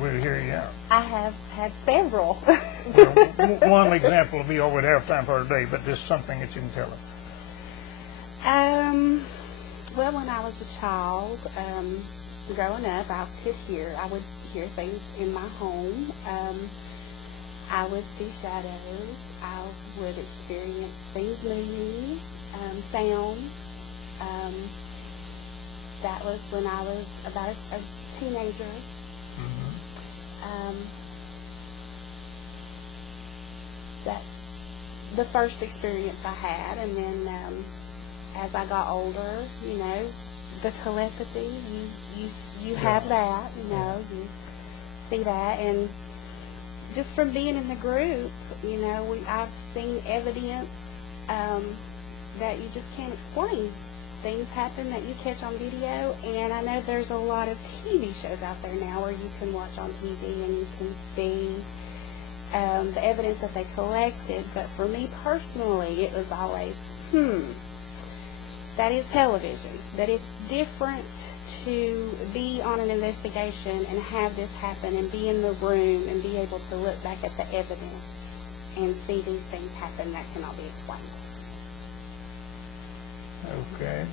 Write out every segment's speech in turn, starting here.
we'll hear you out. I have had several. Well, one example will be all we'd have time for today, but just something that you can tell us. Well, when I was a child, growing up, I would hear things in my home. I would see shadows. I would experience things moving, sounds. That was when I was about a teenager. Mm-hmm. That's the first experience I had, and then as I got older, you know, the telepathy, you have that, you know, you see that, and just from being in the group, you know, I've seen evidence that you just can't explain. Things happen that you catch on video, and I know there's a lot of TV shows out there now where you can watch on TV and you can see the evidence that they collected, but for me personally, it was always, that is television. That it's different to be on an investigation and have this happen and be in the room and be able to look back at the evidence and see these things happen that cannot be explained. Okay.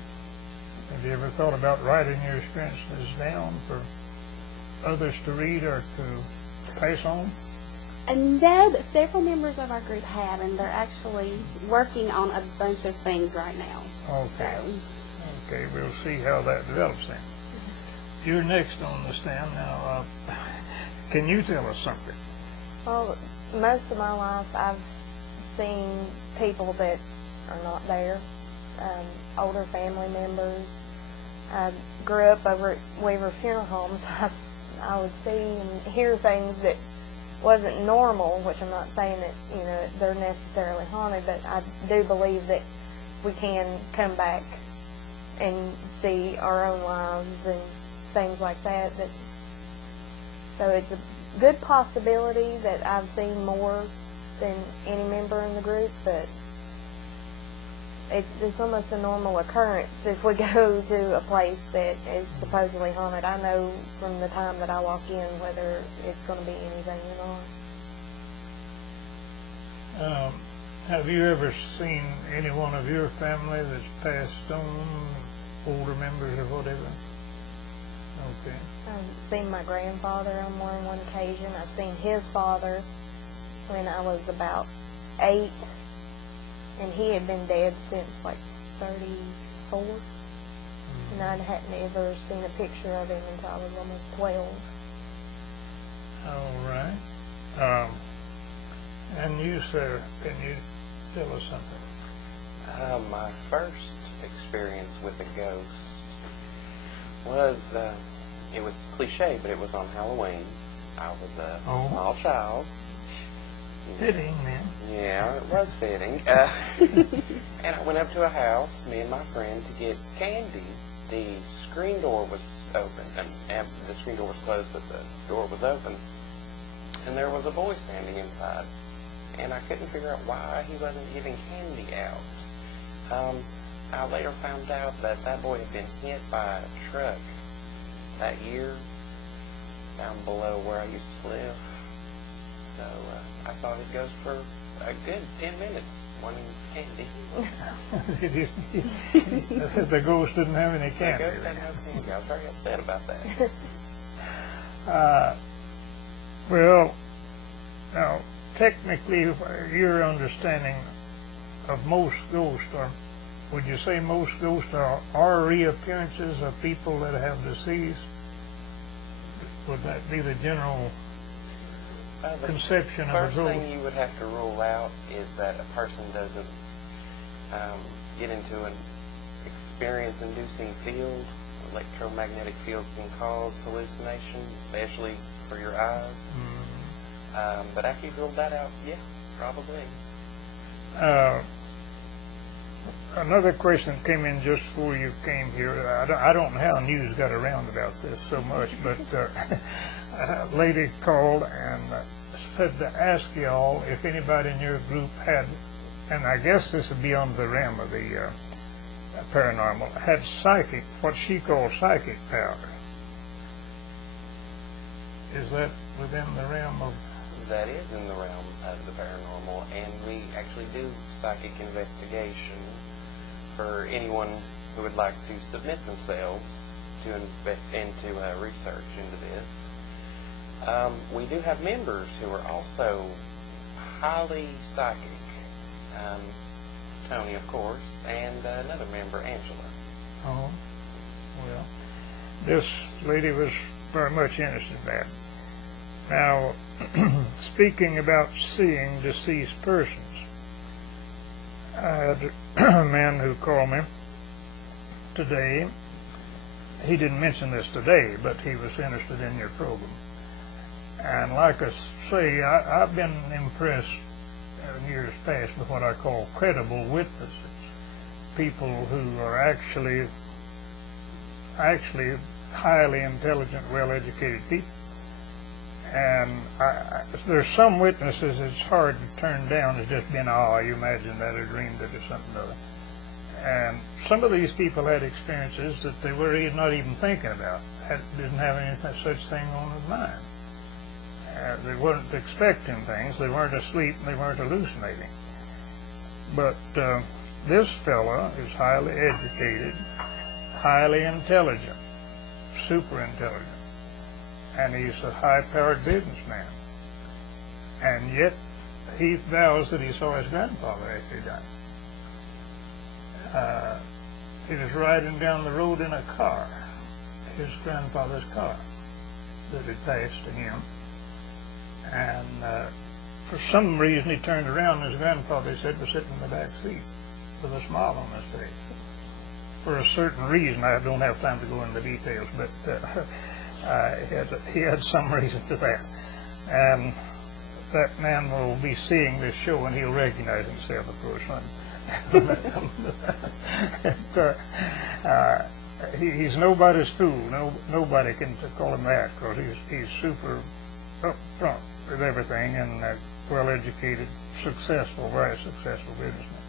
Have you ever thought about writing your experiences down for others to read or to pass on? No, but several members of our group have, and they're actually working on a bunch of things right now. Okay. Okay, we'll see how that develops then. You're next on the stand now. Can you tell us something? Well, most of my life I've seen people that are not there, older family members. I grew up over at Weaver Funeral Homes. I would see and hear things that wasn't normal, which I'm not saying that, you know, they're necessarily haunted, but I do believe that we can come back and see our own lives and things like that. So it's a good possibility that I've seen more than any member in the group, but it's almost a normal occurrence if we go to a place that is supposedly haunted. I know from the time that I walk in whether it's going to be anything or not. Have you ever seen any one of your family that's passed on, older members or whatever? Okay. I've seen my grandfather on more than one occasion. I've seen his father when I was about 8. And he had been dead since like 34, and I hadn't ever seen a picture of him until I was almost 12. All right. And you, sir, can you tell us something? My first experience with a ghost was, it was cliche, but it was on Halloween. I was a small child. Fitting, man. Yeah, it was fitting. And I went up to a house, me and my friend, to get candy. The screen door was open, and the screen door was closed, but the door was open. And there was a boy standing inside, and I couldn't figure out why he wasn't giving candy out. I later found out that that boy had been hit by a truck that year down below where I used to live. So I saw his ghost for a good 10 minutes wanting candy. The ghost didn't have any candy. The ghost didn't have candy. I was very upset about that. Well, now, technically, your understanding of most ghosts are, would you say most ghosts are reappearances of people that have deceased? Would that be the general conception of a ghost? The first thing you would have to rule out is that a person doesn't get into an experience-inducing field. Electromagnetic fields can cause hallucinations, especially for your eyes. But after you've ruled that out, yeah, probably. Another question came in just before you came here. I don't know how news got around about this so much, but a lady called and said to ask y'all if anybody in your group had, and I guess this is beyond the realm of the paranormal, had psychic, what she called psychic power. Is that within the realm of? That is in the realm of the paranormal, and we actually do psychic investigation for anyone who would like to submit themselves to invest into research into this. We do have members who are also highly psychic. Tony, of course, and another member, Angela. Oh, well, this lady was very much interested in that. Now, speaking about seeing deceased persons, I had a man who called me today. He didn't mention this today, but he was interested in your program. And like I say, I've been impressed in years past with what I call credible witnesses, people who are actually highly intelligent, well-educated people. And there's some witnesses it's hard to turn down as just being, oh, you imagine that or dreamed it or something or other. And some of these people had experiences that they were not even thinking about, didn't have any such thing on their mind. They weren't expecting things, they weren't asleep, and they weren't hallucinating. But this fella is highly educated, highly intelligent, super intelligent, and he's a high-powered businessman. And yet, he vows that he saw his grandfather after he died. He was riding down the road in a car, his grandfather's car, that had passed to him. And for some reason, he turned around, and his grandfather, he said, was sitting in the back seat with a smile on his face. For a certain reason, I don't have time to go into the details, but he had some reason to that. And that man will be seeing this show, and he'll recognize himself, of course. He's nobody's fool. Nobody can call him that, because he's super up front with everything, and well-educated, successful, very successful businessman.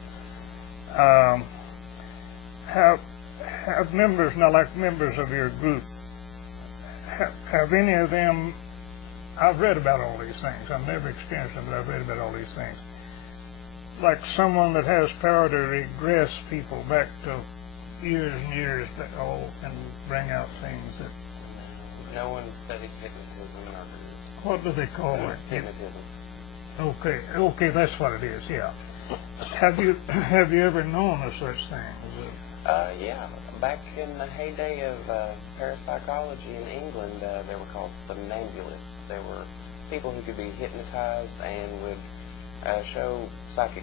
Have members, now like members of your group, have any of them, I've read about all these things, I've never experienced them, but I've read about all these things, like someone that has power to regress people back to years and years and bring out things that... No one studied hypnotism in our group. What do they call it? Hypnotism. Okay, that's what it is, yeah. Have you ever known of such things? Yeah. Back in the heyday of parapsychology in England, they were called somnambulists. They were people who could be hypnotized and would show psychic